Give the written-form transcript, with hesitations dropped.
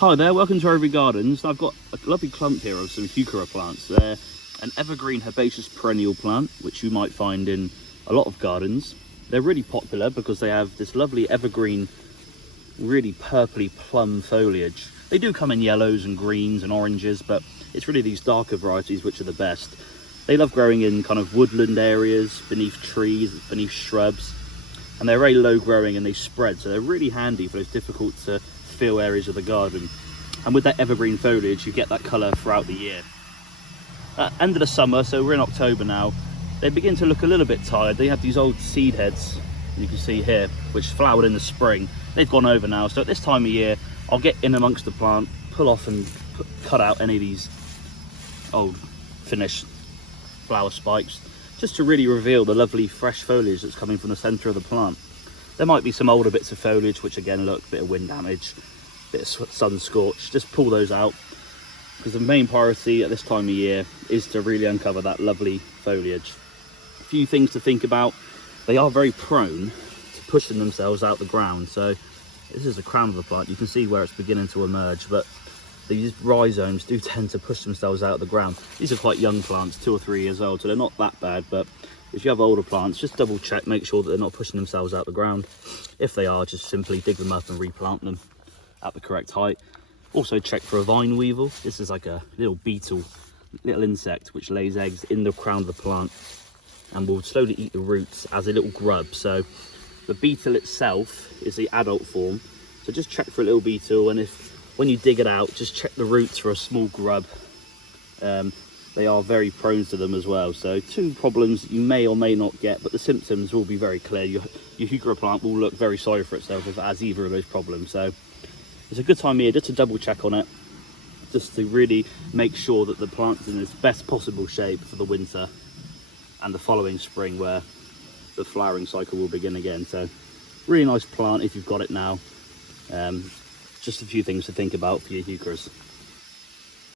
Hi there, welcome to Overy Gardens. I've got a lovely clump here of some Heuchera plants. They're an evergreen herbaceous perennial plant, which you might find in a lot of gardens. They're really popular because they have this lovely evergreen, really purpley plum foliage. They do come in yellows and greens and oranges, but it's really these darker varieties which are the best. They love growing in kind of woodland areas, beneath trees, beneath shrubs, and they're very low growing and they spread, so they're really handy for those difficult to fill areas of the garden. And with that evergreen foliage, you get that colour throughout the year. End of the summer, so we're in October now, they begin to look a little bit tired. They have these old seed heads, you can see here, which flowered in the spring. They've gone over now, so at this time of year, I'll get in amongst the plant, pull off and cut out any of these old finished flower spikes, just to really reveal the lovely fresh foliage that's coming from the centre of the plant. There might be some older bits of foliage which again look a bit of wind damage, a bit of sun scorch. Just pull those out, because the main priority at this time of year is to really uncover that lovely foliage. A few things to think about: they are very prone to pushing themselves out the ground. So this is the crown of the plant, you can see where it's beginning to emerge, but these rhizomes do tend to push themselves out of the ground. These are quite young plants, 2 or 3 years old, so they're not that bad, but if you have older plants, just double check, make sure that they're not pushing themselves out the ground. If they are, just simply dig them up and replant them at the correct height. Also check for a vine weevil. This is like a little beetle, little insect which lays eggs in the crown of the plant and will slowly eat the roots as a little grub. So the beetle itself is the adult form, so just check for a little beetle, and when you dig it out, just check the roots for a small grub. They are very prone to them as well. So 2 problems that you may or may not get, but the symptoms will be very clear. Your Heuchera plant will look very sorry for itself if it has either of those problems. So it's a good time of year just to double check on it, just to really make sure that the plant's in its best possible shape for the winter and the following spring, where the flowering cycle will begin again. So really nice plant if you've got it now. Just a few things to think about for your Heucheras.